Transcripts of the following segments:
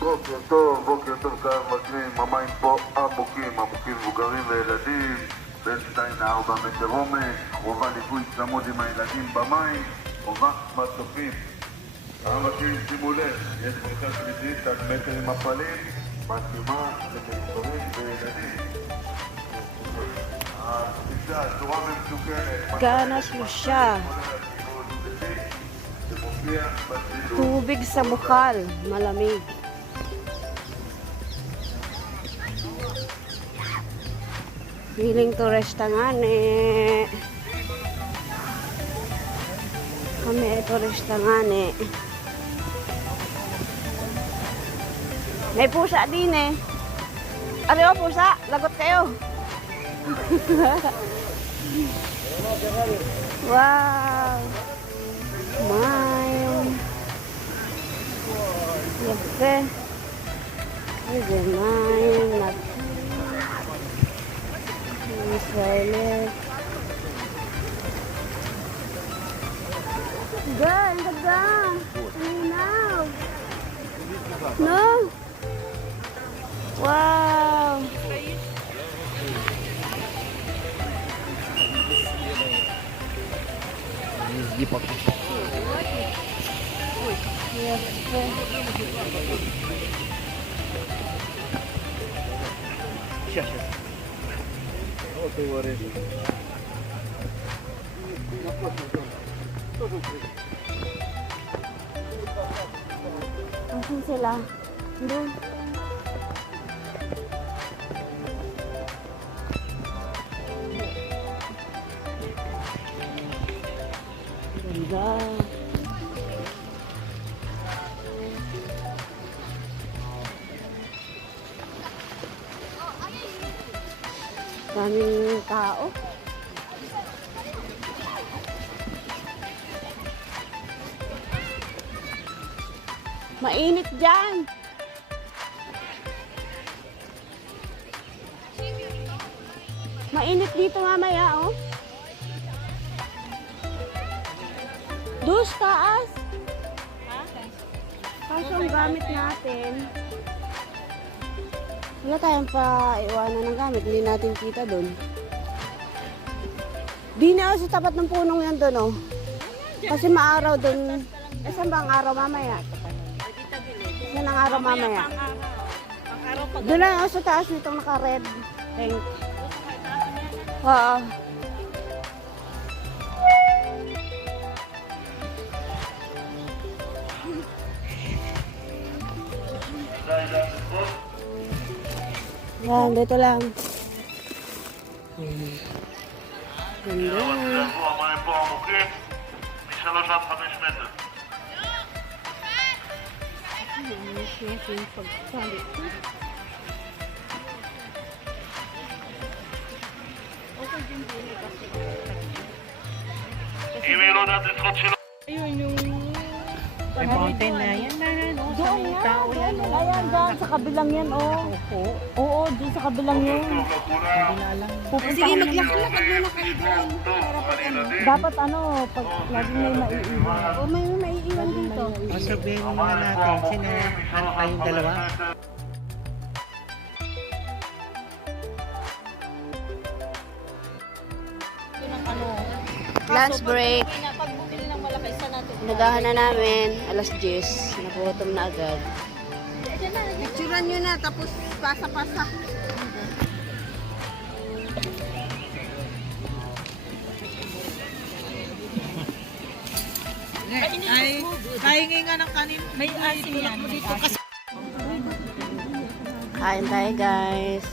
בוקר טוב, קהל מתמיד, המים פה עמוקים מבוגרים וילדים, בין 2 ל-4 מטר עומק, חובה ליווי צמוד עם הילדים במים, חובה מצופים. המתמיד, שימו לב, יש בריכה שלישית עד מטר עם הפלים, מתאימה למבוגרים וילדים. התפיסה, צורה מסוכנת. Gana siya. Tubig sa bukal, malamig. Feeling to restangane. Kami ito restangane. May pusa din eh. Ariyo pusa, lagot kayo. Wow. Mine. Yape. This is mine. Israeli. Good, ang ganda. Now. No. Wow. Yape. Asan sila? Doon. Ganda. Daming tao. Mainit dyan. Mainit dito mamaya, oh. Doon sa taas. Kaso ang gamit natin, wala tayong pa-iwanan ng gamit. Hindi natin kita doon. Di na sa tapat ng punong yan doon, oh. Kasi maaraw doon. Eh, saan ba ang araw mamaya? Saan ang araw mamaya? Doon lang, oh, sa taas nitong naka-red tank. Oo. Yan, dito lang. Ganda. המים פה עמוקים, מ3 עד 5 מטר. אם היא לא יודעת לצחוק שלא... May mountain na yan na, no? Sa may tao yan, no? Ayan, dyan, sa kabilang yan, oh. Oo, dyan sa kabilang yan. Sige, maglakad muna kayo doon. Dapat ano, pag lagi may maiiwan. O may maiiwan dito. O sabihin muna natin, sino, ano kayong dalawa? Lunch break. Nagahan na namin, alas 10. Nagutom na agad. Picturean nyo na, tapos pasa-pasa. Ay, kahingi nga ng kanin. May asin yan. Kain tayo, guys.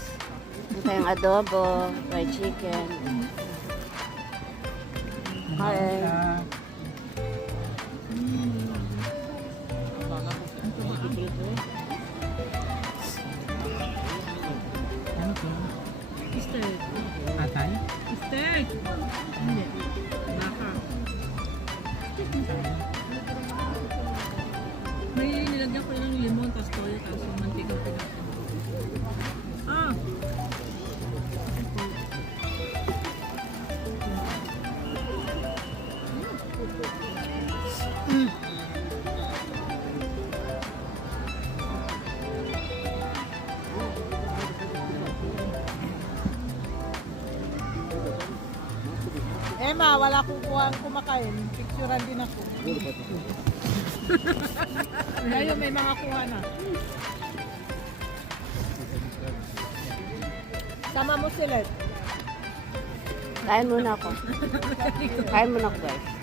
Ito tayong adobo, fried chicken. Kain. Ano to? Steak. Atay? Steak! Hindi. Baka. May nilagyan ko ng limon, tapos toyo, tapos yung mantika pinag. Ah! Emma, wala kukuha kumakain. Picturean din ako. Ngayon may mga kuha na. Sama mo sila. Kain muna ako. Kain muna ako guys.